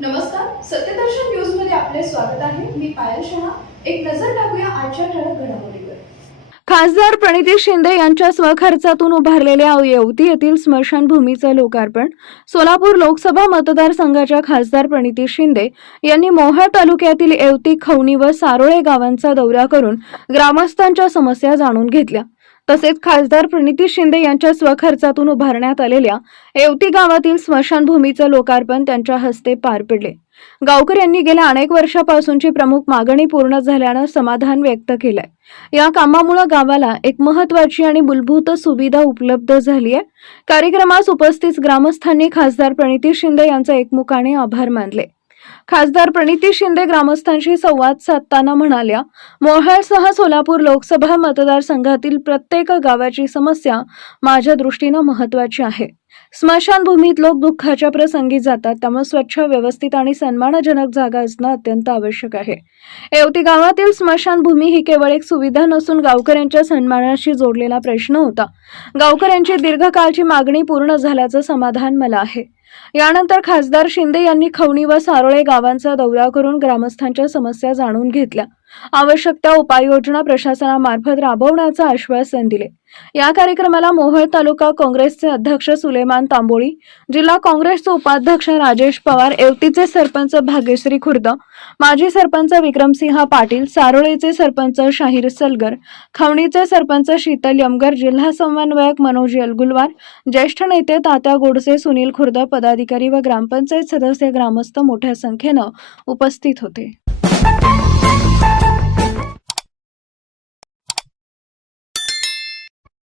नमस्कार सत्यदर्शन न्यूजमध्ये आपले स्वागत आहे. मी पायल शहा. एक नजर टाकूया आजच्या ठळक घडामोडीवर. खासदार प्रणिती शिंदे यांच्या स्वखर्चातून उभारलेल्या येवती येथील स्मशानभूमीचं लोकार्पण सोलापूर लोकसभा मतदारसंघाच्या खासदार प्रणिती शिंदे यांनी मोहळ तालुक्यातील येवती खवणी व सारोळे गावांचा दौरा करून ग्रामस्थांच्या समस्या जाणून घेतल्या. तसेच खासदार प्रणिती शिंदे यांच्या स्वखर्चातून उभारण्यात आलेल्या येवती गावातील स्मशानभूमीचं लोकार्पण त्यांच्या हस्ते पार पडले. गावकऱ्यांनी गेल्या अनेक वर्षापासूनची प्रमुख मागणी पूर्ण झाल्यानं समाधान व्यक्त केलंय. या कामामुळे गावाला एक महत्वाची आणि मूलभूत सुविधा उपलब्ध झाली आहे. कार्यक्रमास उपस्थित ग्रामस्थांनी खासदार प्रणिती शिंदे यांचे एकमुखाने आभार मानले. खासदार प्रणिती शिंदे ग्रामस्थांशी संवाद साधताना म्हणाल्या मोहाळसह सोलापूर लोकसभा मतदारसंघातील प्रत्येक गावाची समस्या माझ्या दृष्टीनं महत्वाची आहे. स्मशानभूमीत लोक दुःखाच्या प्रसंगी जातात त्यामुळे स्वच्छ व्यवस्थित आणि सन्मानजनक जागा असणं अत्यंत आवश्यक आहे. येवती गावातील स्मशानभूमी ही केवळ एक सुविधा नसून गावकऱ्यांच्या सन्मानाशी जोडलेला प्रश्न होता. गावकऱ्यांची दीर्घकाळची मागणी पूर्ण झाल्याचं समाधान मला आहे. यानंतर खासदार शिंदे यांनी खवणी व सारोळे गावांचा दौरा करून ग्रामस्थांच्या समस्या जाणून घेतल्या. आवश्यक त्या उपाययोजना प्रशासनामार्फत राबवण्याचं आश्वासन दिले. या कार्यक्रमाला मोहोळ तालुका काँग्रेसचे अध्यक्ष सुलेमान तांबोळी जिल्हा काँग्रेसचे उपाध्यक्ष राजेश पवार एवतीचे सरपंच भाग्यश्री खुर्द माजी सरपंच विक्रमसिंह पाटील सारोळेचे सरपंच शाहीर सलगर खवणीचे सरपंच शीतल यमगर जिल्हा समन्वयक मनोज यलगुलवार ज्येष्ठ नेते तात्या गोडसे सुनील खुर्द पदाधिकारी व ग्रामपंचायत सदस्य ग्रामस्थ मोठ्या संख्येनं उपस्थित होते.